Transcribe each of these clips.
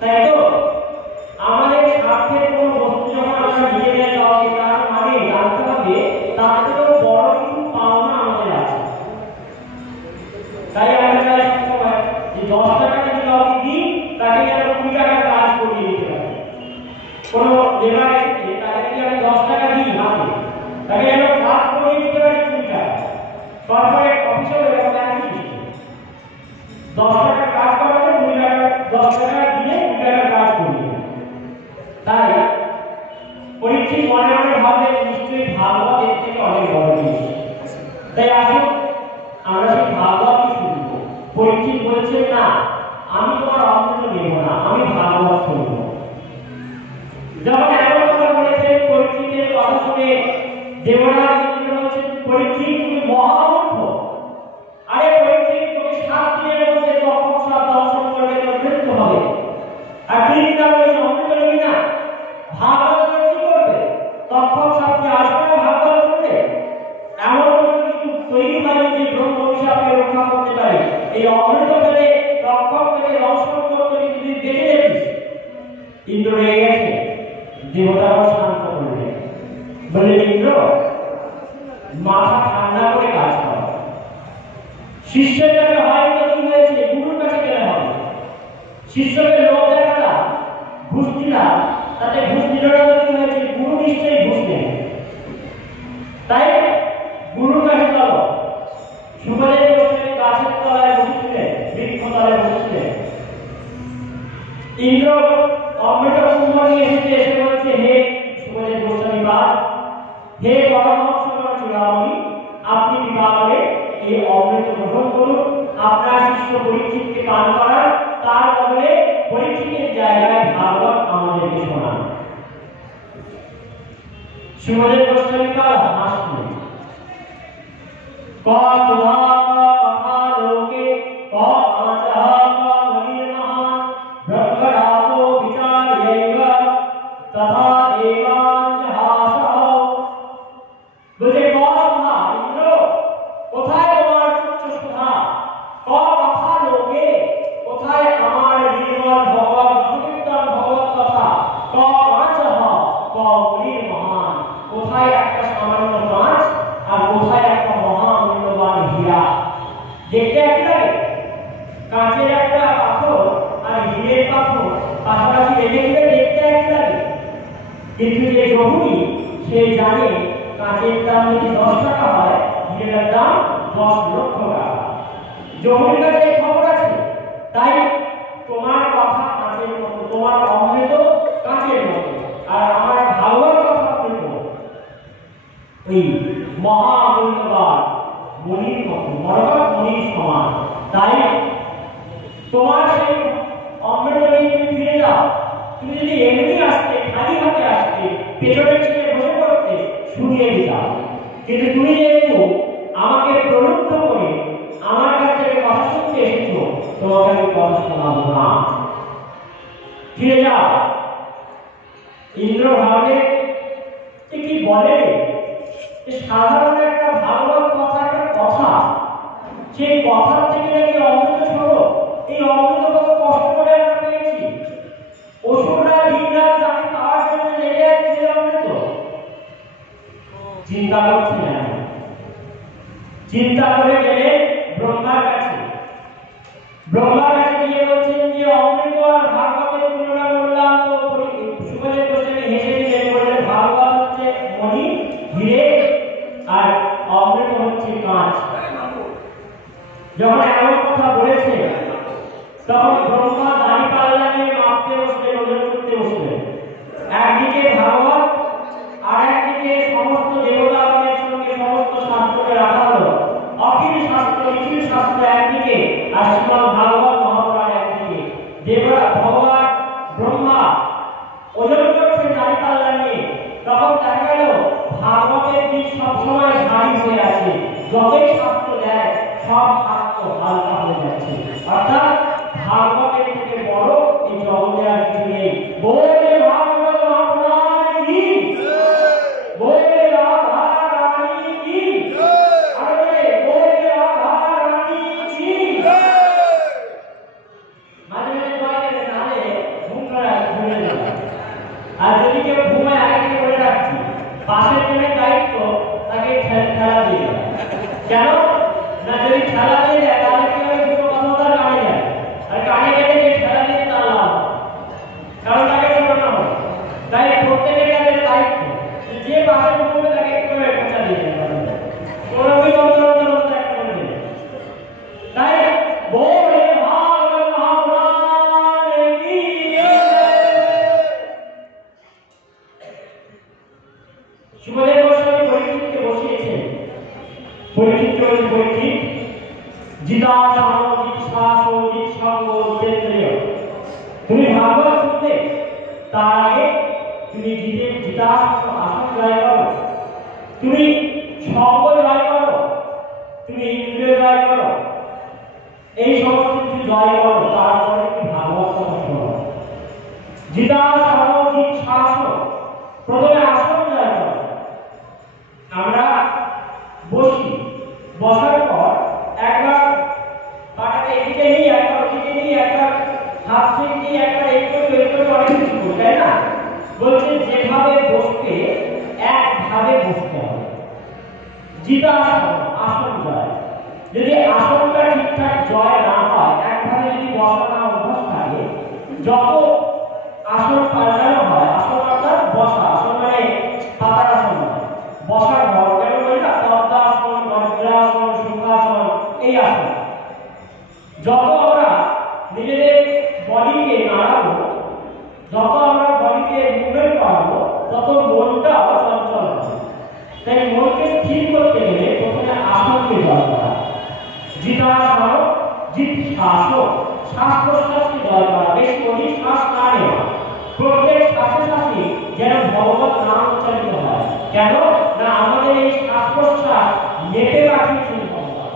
তাই তো আমাদের স্বার্থের কোনো বস্তু যখন আমরা নিজেদের দেওয়া তার মানে জানতে হবে তার থেকেও বড় কিছু পাওনা আমাদের আছে। তাই আমরা চাই সবসময় যে 10 টাকা যদি কাউকে দিই তাকে যেন 20 টাকার কাজ করিয়ে দিতে পারি। কোনো লেবার এসেছে তাকে যদি আমি 10 টাকা দিই হাতে তাকে যেন কাজ করিয়ে দিতে পারি 20 টাকা। কর্পোরেট অফিসেও এরকম একই সিস্টেম। 10 টাকার কাজ করালে 20 টাকা 10 টাকা দিয়ে 20 টাকার কাজ করিয়ে দেয়। তাই পরীক্ষিত মনে মনে ভাবে নিশ্চয়ই ভাগবত এর থেকে অনেক বড় জিনিস। তাই আসুন আমরা সেই ভাগবতই শুনবো। পরীক্ষিত বলছেন না আমি তোমার অমৃত নেব না, আমি ভাগবত শুনবো। যখন এমন কথা বলেছেন পরীক্ষিতের কথা শুনে দেবরাজ ইন্দ্র বলছেন পরীক্ষিত তুমি মহামূর্খ। আরে পরীক্ষিত তুমি 7 দিনের মধ্যে তখন সব দর্শন করলে তোর মৃত্যু হবে, আর 3 দিন বলে অমৃত নেবি না। ভাগবত কি করবে? তখন সাথে আসবে ভাগবত শুনবে। এমন কোনো কিছু তৈরি হয়নি যে ব্রহ্ম অভিশাপকে রক্ষা করতে পারে। এই অমৃত পেলে তখন থেকে দর্শন করতে যদি দেখে যাচ্ছিস। ইন্দ্র রেগে গেছে, দেবতারাও শান্ত করবে, বলে ইন্দ্র মাথা ঠান্ডা করে কাজ কর। শিষ্যের কাছে হয়তো কি হয়েছে গুরুর কাছে গেলে হবে। শিষ্যকে লোক দেখালা ঘুষ দিলা, তাতে ঘুষ দিলটা কি হয়েছে গুরু নিশ্চয়ই ঘুষ দেয়। তাই গুরুর কাছে চলো। সুখদেব গোস্বামী গাছের তলায় বসেছিলেন, বৃক্ষ তলায় বসেছিলেন। ইন্দ্র অমৃত কুম্ভ নিয়ে এসে বলছে হে সুখদেব গোস্বামী বা হে পরমহংস চূড়ামণি, আপনি বিবাহ করে এই অমৃত গ্রহণ করুন। আপনার শিষ্য পরীক্ষিতকে পান করার, তার বদলে পরীক্ষিতের জায়গায় ভাগবত আমাদেরকে শোনান। সুখদেব গোস্বামী কাল হাসলেন। দেখতে একই লাগে। কাঁচের একটা পাথর আর হীরের পাথর পাশাপাশি রেখে দিলে দেখতে একই লাগে, কিন্তু যে গ্রহণী সে জানে কাঁচের দাম যদি 10 টাকা হয় হীরের দাম 10 লক্ষ টাকা। গ্রহণীর কাছে এই খবর আছে। তাই তোমার কথা কাঁচের মতো, তোমার অমৃত কাঁচের মতো, আর আমার ভাগবত কথা অমৃত ওই মহামূল্যবান মণির মতো, মরকত মণির সমান। তাই তোমার সেই অমৃত নিয়ে তুমি ফিরে যাও। তুমি যদি এমনি আসতে, খালি হাতে আসতে, পেছনের ছেলে বসে পড়তে, শুনিয়ে দিতাম। কিন্তু তুমি যেহেতু আমাকে প্রলুব্ধ করে আমার কাছ থেকে কথা শুনতে এসেছো, তোমাকে আমি কথা শোনাবো না, ফিরে যাও। ইন্দ্র ভাবলে কি বলে সাধারণ একটা ভাগবত কথা, একটা কথা, সেই কথার থেকে নাকি অমৃত ছোট। এই অমৃত কত কষ্ট করে আমরা পেয়েছি। অসুররা দিনরাত যাকে পাওয়ার জন্য লেগে আছে সেই অমৃত চিন্তা করছে না। চিন্তা করে গেলে ব্রহ্মার কাছে। ব্রহ্মার কাছে গিয়ে বলছেন যে অমৃত আর ভাগবতের তুলনা করলাম তো সুখদেব গোস্বামী হেসে দিলেন, বললেন ভাগবত হচ্ছে মণি হীরে আর অমৃত হচ্ছে কাঁচ। যখন এমন কথা বলেছে তখন ব্রহ্মা দাড়ি পাল্লা নিয়ে মাপতে বসলেন, ওজন করতে বসলেন। একদিকে ভাগবত আর একদিকে সমস্ত দেবতাগণের সঙ্গে সমস্ত শাস্ত্রকে রাখা হলো। অখিল শাস্ত্র, নিখিল শাস্ত্র একদিকে, আর শ্রীমদ্ ভাগবত মহাপুরাণ একদিকে। ভগবান ব্রহ্মা ওজন করছেন দাড়ি পাল্লা নিয়ে। তখন দেখা গেল ভাগবতের দিক সবসময় ভারী হয়ে আছে, যতই শাস্ত্র দেয় সব শাস্ত্র হালকা হয়ে যাচ্ছে। অর্থাৎ ভাগবতের থেকে বড় এই জগতে আর কিছু নেই। বলে ভাগবত মহাপুরাণ কি, বলে রাধা রানী কি, আরে বলে রাধা রানী কি। মাঝে মাঝে জয় নালে আর যদি কেউ ঘুমায় আগে থেকে বলে রাখছি পাশের জনের দায়িত্ব তাকে খেলা দিয়ে দেয়। কেন না যদি খেলা দিয়ে দেয় তাহলে কি হবে, দুটো কথা তার কানে যায়, আর কানে গেলে যে খেলা দিয়ে তার লাভ, কারণ তাকে ছোটানো হবে। তাই প্রত্যেকের কাছে দায়িত্ব যে পাশে ঘুমবে তাকে একটু করে খোঁচা দিয়ে দেয়, কোনো ওই অন্তর একটা করে দেবে। তাই বলে সুবলের গোস্বামী পরীক্ষিতকে বসিয়েছেন। পরীক্ষিত হচ্ছে পরীক্ষিত জিতাসন জিৎসাসো জিৎসঙ্গ জিতেন্দ্রিয়। তুমি ভাগবত শুনতে তার আগে তুমি জিতাসন আসন জয় করো, তুমি সঙ্গ জয় করো, তুমি ইন্দ্রিয় জয় করো, এই সমস্ত কিছু জয় করো, তারপরে তুমি ভাগবত কথা শোনো। জিতাসন জিৎসাসো, প্রথমে আসন জয় করো। আমরা বসি, বসার পর একবার পাটাকে এদিকে নিয়ে একবার ওদিকে নিয়ে একবার হাত থেকে নিয়ে একবার এই করে অনেক কিছু করি, তাই না? বলছে যেভাবে বসতে একভাবে বসতে হবে। জিতাসন আসন জয়। যদি আসনটা ঠিকঠাক জয় না হয়, একভাবে যদি বসা না অভ্যাস থাকে, যত আসন পাল্টানো হয়, আসন অর্থাৎ বসা, আসন মানে পাতার আসন নয়, বসার ঘর, কেন বলি না পদ্মাসন, বজ্রাসন, সুখাসন, এই আসন। যত আমরা নিজেদের বডিকে নাড়াবো, যত আমরা বডিকে মুভমেন্ট করাবো, তত মনটাও চঞ্চল হবে। তাই মনকে স্থির করতে গেলে প্রথমে আসনকে জয় করা। জিতাসন জিৎসাসো, শ্বাস প্রশ্বাসকে জয় করা, বেশি অধিক শ্বাস না নেওয়া, প্রত্যেক শ্বাসে শ্বাসে যেন ভগবত নাম উচ্চারিত হয়। কেন না আমাদের এই শ্বাস প্রশ্বাস মেপে রাখিয়েছেন ভগবান।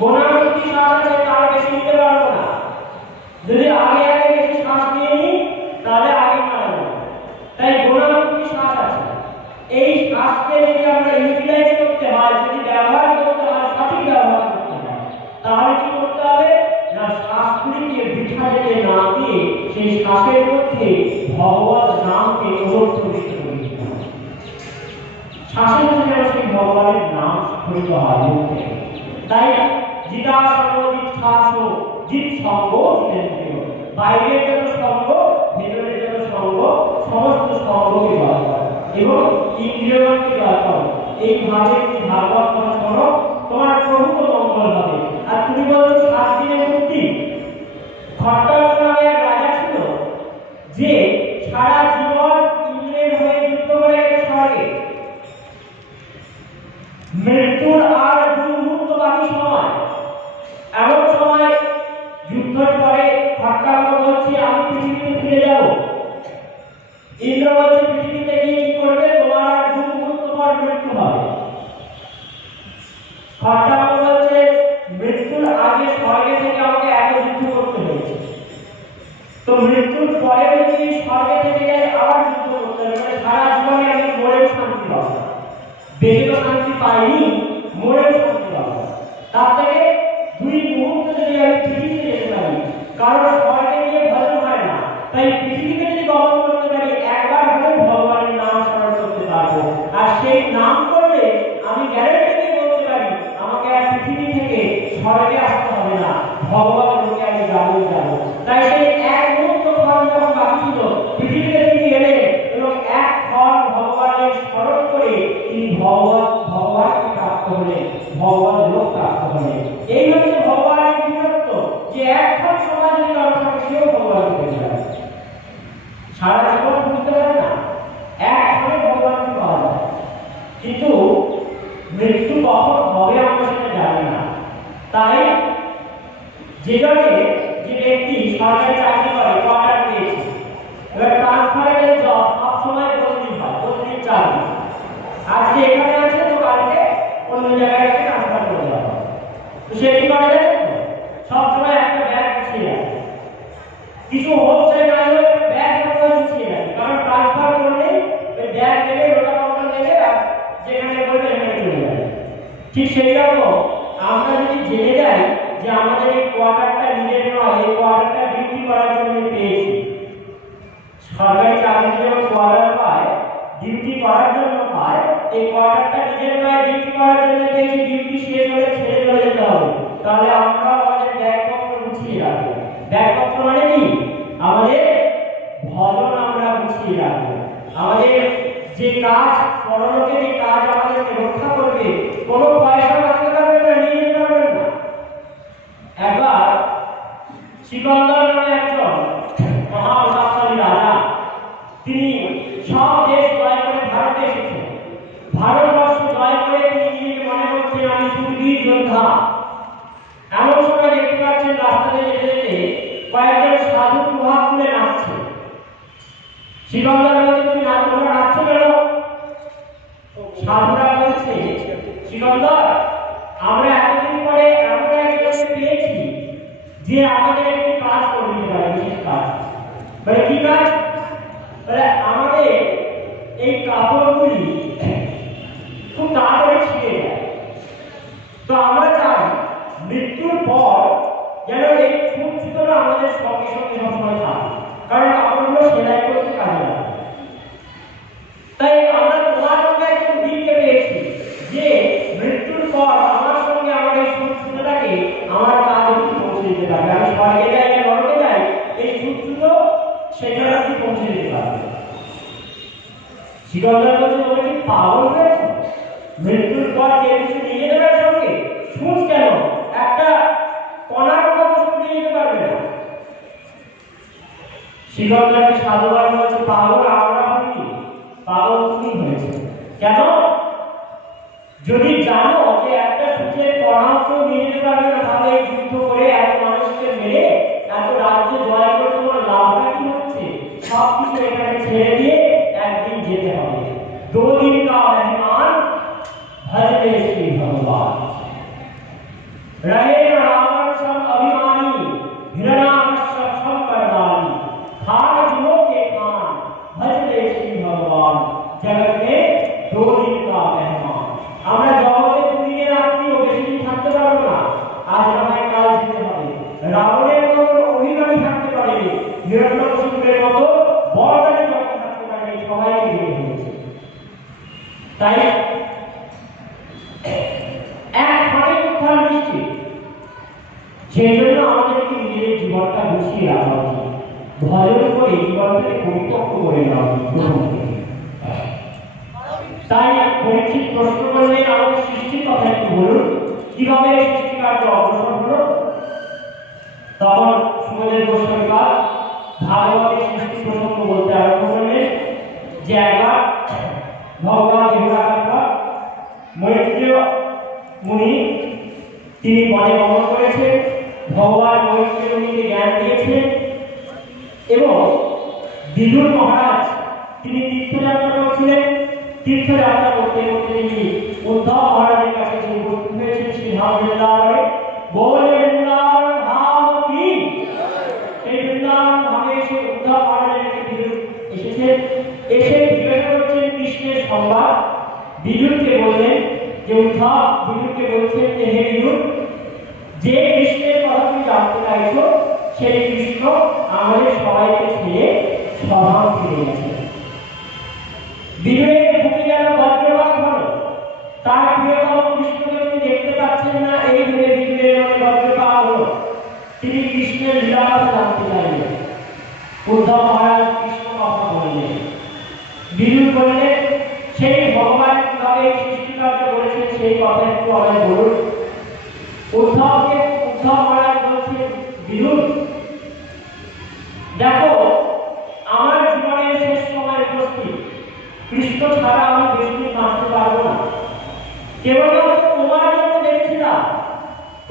গোনামুক্তি শ্বাস আছে, তার বেশি নিতে পারবো না। যদি আগে আগে বেশি শ্বাস নিয়ে নিই তাহলে আগে পারবো না। তাই গোনামুক্তি শ্বাস আছে। এই শ্বাসকে যদি আমরা ইউটিলাইজ করতে হয়, যদি ব্যবহার করতে হয়, সঠিক ব্যবহার করতে হয়, তাহলে কি করতে হবে না শ্বাসগুলিকে বৃথা যেতে না দিয়ে সেই শ্বাসের মধ্যে ভগবত নামকে অনুরোধ দিতে হবে। শ্বাসের মধ্যে সেই ভগবানের নাম স্ফুরিত হয় মুখে। তাই জিতাসন জিৎসাসো জিৎসঙ্গ জিতেন্দ্রিয়, বাইরের জন্য সঙ্গ, ভেতরের জন্য সঙ্গ, সমস্ত সঙ্গকে জয় করো এবং ইন্দ্রিয়কে জয় করো। এইভাবে তুমি ভাগবত কথা শোনো, তোমার প্রভূত মঙ্গল হবে। আর তুমি বলছো 7 দিনের মুক্তি। খট্টাঙ্গ নামে এক রাজা ছিল যে সারা জীবন ইন্দ্রের হয়ে যুদ্ধ করে গেছে স্বর্গে। মৃত্যুর আর 2 মুহূর্ত বাকি সময়, এমন সময় যুদ্ধের পরে খট্টাঙ্গ বলছে আমি পৃথিবীতে ফিরে যাব। ইন্দ্র বলছে পৃথিবীতে গিয়ে কি করবে, তোমার আর 2 মুহূর্ত পর মৃত্যু হবে। খট্টাঙ্গ বলছে মৃত্যুর আগে স্বর্গে থেকে আমাকে এত যুদ্ধ করতে হয়েছে, তো মৃত্যুর পরে যদি স্বর্গে থেকে যাই আবার যুদ্ধ করতে হবে, মানে সারা জীবনে আমি মরেও শান্তি পাবো না। বেঁচে তো শান্তি পাইনি, মরেও শান্তি পাবো না। তার থেকে 2 মুহূর্ত যদি আমি পৃথিবীতে যেতে পারি, কারণ স্বর্গে গিয়ে ভজন হয় না, তাই পৃথিবীতে যদি গমন করতে পারি একবার হলে ভগবানের নাম স্মরণ করতে পারবো। আর সেই নাম করলে আমি গ্যারান্টি দিয়ে বলতে পারি আমাকে আর পৃথিবী থেকে স্বর্গে আসতে হবে না, ভগবানের লোকে আমি যাবই যাবো। তাই সেই 1 মুহূর্ত ক্ষণ যখন বাকি ছিল, পৃথিবীতে তিনি এলেন এবং 1 ক্ষণ ভগবানের স্মরণ করে তিনি ভগবানকে প্রাপ্ত হলেন, ভগবান লোক প্রাপ্ত হলেন। এই হচ্ছে ভগবানের বিশেষত্ব, যে 1 ক্ষণ সময় যদি কারো থাকে সেও ভগবানকে পেয়ে যাবে। সারা জীবন বুঝতে পারে না, 1 ক্ষণে ভগবানকে পাওয়া যায়। কিন্তু মৃত্যু কখন হবে আমরা সেটা জানি না। তাই যেখানে যে ব্যক্তি সরকারি চাকরি করে, কোয়ার্টার পেয়েছে, এবার ট্রান্সফারেবল জব সবসময় বদলি হয়, বদলি চাকরি। আজকে এখানে আছে তো কালকে অন্য জায়গায় ট্রান্সফার করে দেওয়া হয়। তো সে কি করে জানেন তো, সবসময় একটা ব্যাগ গুছিয়ে রাখে, কিছু হচ্ছে না হলে ব্যাগ গুছিয়ে রাখে, কারণ ট্রান্সফার করলে ওই ব্যাগ নেবে, রোটা কাউন্টার নেবে, আর যেখানে বলবে সেখানে চলে যাবে। ঠিক সেই রকম আমরা যদি জেনে যাই যে আমাদের এই কোয়ার্টারটা নিজের নয়, এই কোয়ার্টারটা বিক্রি করার জন্য পেয়েছি, সরকারি চাকরি যখন কোয়ার্টার পায়, ডিউটি করার জন্য পায়, এই কোয়ার্টারটা নিজের গায়ে ডিউটি করার জন্য পেয়েছি, ডিউটি শেষ হলে ছেড়ে চলে যেতে হবে। তাহলে আমরা আমাদের ব্যাগপত্র গুছিয়ে রাখবো। ব্যাগপত্র মানে কি? আমাদের ভজন আমরা গুছিয়ে রাখবো। আমাদের যে কাজ, পরলোকে যে কাজ আমাদেরকে রক্ষা করবে, কোনো পয়সা রাখতে পারবেন না, নিয়ে যেতে পারবেন না। একবার সিকন্দর নামে একজন মহাপ্রতাপশালী রাজা, তিনি সব দেশ জয় করে ভারতে এসেছেন। ভারতবর্ষ জয় করে তিনি নিজেকে মনে করছেন আমি সুরবীর যোদ্ধা। এমন সময় দেখতে পাচ্ছেন রাস্তাতে যেতে যেতে কয়েকজন সাধু প্রভাব তুলে নাচছে। সিকন্দর বলছে তুমি নাচছো কেন? সাধুরা বলছে সিকন্দর, আমরা এতদিন পরে এমন একজনকে পেয়েছি যে আমাদের একটি কাজ করে দিতে পারে, বিশেষ কাজ। বলে কি কাজ? বলে আমাদের এই কাপড়গুলি খুব তাড়াতাড়ি ছিঁড়ে যায়, তো আমরা চাই মৃত্যুর পর যেন এই ছুট ছুতোটা আমাদের সঙ্গে সঙ্গে সবসময় থাকে, কারণ কাপড়গুলো সেলাই করতে কাজে লাগে। তাই আমরা তোমার সঙ্গে একজন দিনকে পেয়েছি যে মৃত্যুর পর আমার সঙ্গে আমার এই ছুট ছুতোটাকে আমার কাজ পৌঁছে দিতে পারবে। আমি স্বর্গে যাই না নরকে যাই, এই ছুট ছুতো সেখানে আপনি পৌঁছে দিতে পারবে। সিকন্দর বলছে তুমি কি পাগল হয়েছো? মৃত্যুর পর কেউ কিছু নিয়ে যাবে সঙ্গে? ছুট কেন, একটা কণার মতো নিয়ে যেতে পারবে না। সিকন্দরকে সাধুবাদ বলছে পাগল আমরা হইনি, পাগল তুমি হয়েছে। কেন? যদি জানো যে একটা সূচের কণাও কেউ নিয়ে যেতে পারবে না, তাহলে এই যুদ্ধ করে এত মানুষকে মেরে এত রাজ্য জয় করে তোমার লাভটা কি হচ্ছে? সবকিছু এখানে ছেড়ে দিয়ে একদিন যেতে হবে। 2 दिन का मेहमान भजते श्री भगवान, रहे रावण सब अभिमानी, हिरण्याकश्यप सब करदानी, खान जुओं के खान भजते श्री भगवान, जगत में 2 दिन का मेहमान। আমরা জগতে 2 দিনের আত্মীয়, বেশি দিন থাকতে পারবো না। আজ আমায় কাল যেতে হবে। রাবণের মতো অভিমানী থাকতে পারেনি, হিরণ্যকশিপুরের মতো বড়দানি থাকতে পারেনি, সবাইকে ঘিরে ফেলেছে। তাই এক ক্ষণে উত্থান নিশ্চিত। সেই জন্য আমাদেরকে নিজের জীবনটা গুছিয়ে রাখা উচিত, ভজন করে জীবনটাকে পরিপক্ক করে নেওয়া উচিত। তাই পরীক্ষিত প্রশ্ন করলেন আমাদের সৃষ্টির কথা একটু বলুন, কিভাবে সৃষ্টি কার্য অগ্রসর হলো? তখন সুমেধের গোস্বামী ভাগবতের সৃষ্টি প্রসঙ্গ বলতে আরম্ভ করলেন যে একবার ভগবান দেবতার মৈত্রেয় মুনি তিনি বনে গমন করেছেন। ভগবান মৈত্রেয় মুনিকে জ্ঞান দিয়েছেন এবং বিদুর মহারাজ তিনি তীর্থযাত্রা করছিলেন। তীর্থযাত্রা করতে করতে তিনি উদ্ধব মহারাজের কাছে এসে উপস্থিত হয়েছেন। শ্রীধাম বৃন্দাবনে বলে বৃন্দাবন ধাম কি, সেই বৃন্দাবন ধামে এসে উদ্ধব মহারাজের কাছে বিদুর এসেছেন। এসে জিজ্ঞাসা করছেন কৃষ্ণের সংবাদ। বিদুরকে বললেন যে উদ্ধব বিদুরকে বলছেন যে হে বিদুর, যে কৃষ্ণের কথা তুমি জানতে চাইছো সেই কৃষ্ণ আমাদের সবাইকে ছেড়ে স্বভাব ফিরে গেছে। বিদুরের বুকে যেন বজ্রপাত হলো, তার প্রিয়তম কৃষ্ণকে তিনি দেখতে পাচ্ছেন না, এই ভেবে বিদুরের মনে বজ্রপাত হলো। তিনি কৃষ্ণের লীলা জানতে চাইলেন। উদ্ধব মহারাজ কৃষ্ণ কথা বললেন। বিদুর বললেন সেই ভগবান কিভাবে সৃষ্টি কার্য করেছেন সেই কথা একটু আমায় বলুন। উদ্ধব মহারাজ বলছেন বিদুর, দেখো আমার জীবনের শেষ সময় উপস্থিত, কৃষ্ণ ছাড়া আমি বেশি দিন বাঁচতে পারবো না। কেবলমাত্র তোমার জন্য দেখছিলাম,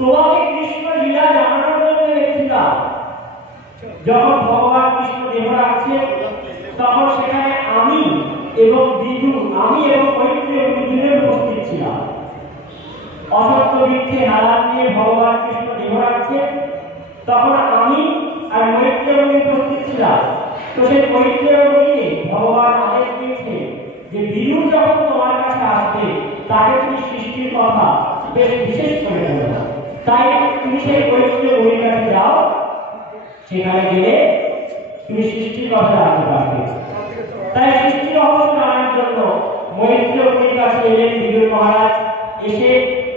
তোমাকে কৃষ্ণ লীলা জানানোর জন্য দেখছিলাম। যখন ভগবান কৃষ্ণ দেহ রাখছেন তখন সেখানে আমি এবং বিদুর, আমি এবং মৈত্রেয় দুজনে উপস্থিত ছিলাম। অসত্য বৃক্ষে হারান দিয়ে ভগবান কৃষ্ণ দেহ রাখছেন, তখন আমি আর মৈত্রেয় উপস্থিত ছিলাম। তো সেই মৈত্রেয় ভগবান আদেশ দিয়েছে যে বিদুর যখন তোমার কাছে আসবে তাকে তুমি সৃষ্টির কথা বেশ বিশেষ করে বলবে। তাই তুমি সেই মৈত্রেয় কাছে যাও, সেখানে গেলে তুমি সৃষ্টির কথা জানতে পারবে। তাই সৃষ্টি রহস্য জানার জন্য মৈত্রেয় মুনির কাছে এলেন বিদুর মহারাজ। এসে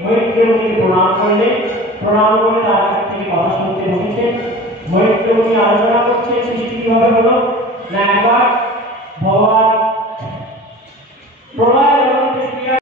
মৈত্রেয় মুনিকে প্রণাম করলেন। প্রণাম করে তার কাছ থেকে কথা শুনতে বসেছেন। মৈত্রেয় মুনি আলোচনা করছেন সৃষ্টি কিভাবে হলো না। একবার